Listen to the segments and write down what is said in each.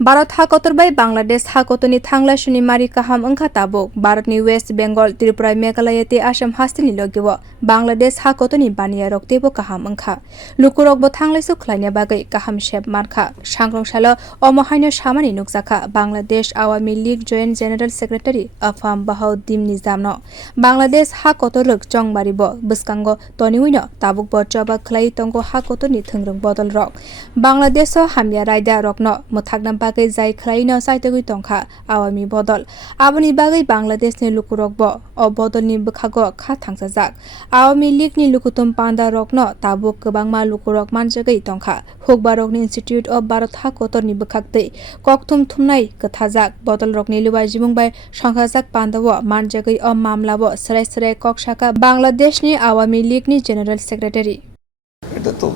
Bharat hakotorbai Bangladesh hakotoni thangla shuni mari kaham angkha tabuk Bharatni West Bengal Tripura Meghalaya te Assam hastini logiwo Bangladesh hakotoni baniya roktebo kaham angkha lukurok bo thanglaisu khlaina bagai kaham shep markha sangrong salo omohaino samani nukjaka Bangladesh Awami League Joint General Secretary Afam Bahauddin Nizam no Bangladesh hakotorok chongbaribo bwskango toniwino tabuk bo choba khlai tongo hakotoni thwngrwng bodolrog Bangladesh o hamya raida rogno muthakna bagai jai khlaino saitagui tongkha awami bodol aboni bagai Bangladeshni lukurok bo o bodolni bwkhago kha thangsajak Awami League ni lukutum panda rogno tabuk kwbangma lukurok manjagui tongkha rogni Institute of Bharat hakotorni bwkhaktwi kokthum thumnai kwthajak bodolrogni luajimung bai songsajak Pandao manjagui o mamlabo srai srai koksaka Bangladeshni Awami League ni General Secretary এটা তো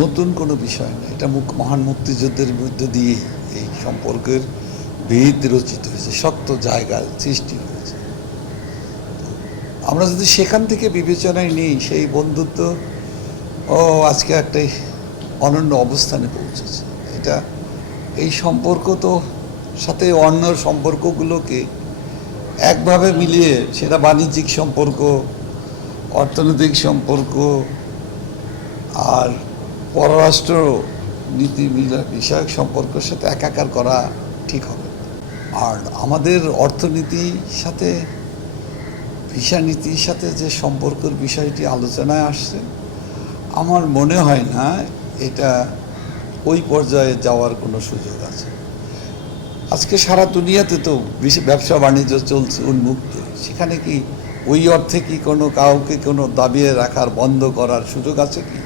নতুন কোনো বিষয় না এটা মহান মুক্তিযুদ্ধের মধ্যে দিয়ে এই সম্পর্কের ভিত রচিত হয়েছে শক্ত জায়গা সৃষ্টি হয়েছে আমরা যদি সেখান থেকে বিবেচনায় নিই সেই বন্ধুত্ব আজকে একটা অনন্য অবস্থানে পৌঁছেছে এটা এই সম্পর্ক তো সাথে অন্য সম্পর্কগুলোকে একভাবে মিলিয়ে সেটা বাণিজ্যিক সম্পর্ক অর্থনৈতিক সম্পর্ক আর পররাষ্ট্র নীতি বিষয়ক সম্পর্কের সাথে একাকার করা ঠিক হবে আর আমাদের অর্থনীতির সাথে ভিসা নীতির সাথে যে সম্পর্কের বিষয়টি আলোচনায় আসছে আমার মনে হয় না এটা ওই পর্যায়ে যাওয়ার কোনো সুযোগ আছে আজকে সারা দুনিয়াতে তো ব্যবসা বাণিজ্য চলছে উন্মুক্ত সেখানে কি ওই অর্থে কি কোনো কাউকে কোনো দাবিয়ে রাখার বন্ধ করার সুযোগ আছে কি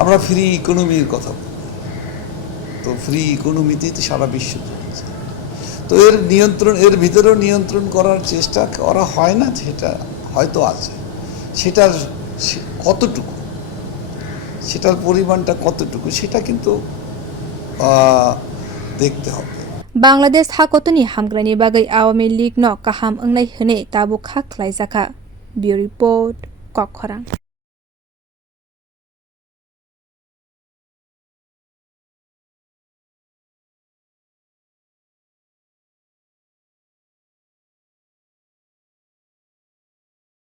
আমরা ফ্রি ইকোনমির কথা বলি তো ফ্রি ইকোনমিতেই তো সারা বিশ্ব চলছে তো এর ভিতরেও নিয়ন্ত্রণ করার চেষ্টা করা হয় না সেটা হয়তো আছে সেটার কতটুকু সেটার পরিমাণটা কতটুকু সেটা কিন্তু দেখতে হবে Bangladesh hakotoni hamgrani bagai Awami League no kaham angnai hne tabuk kha khlaijaka Bureau Report kokthum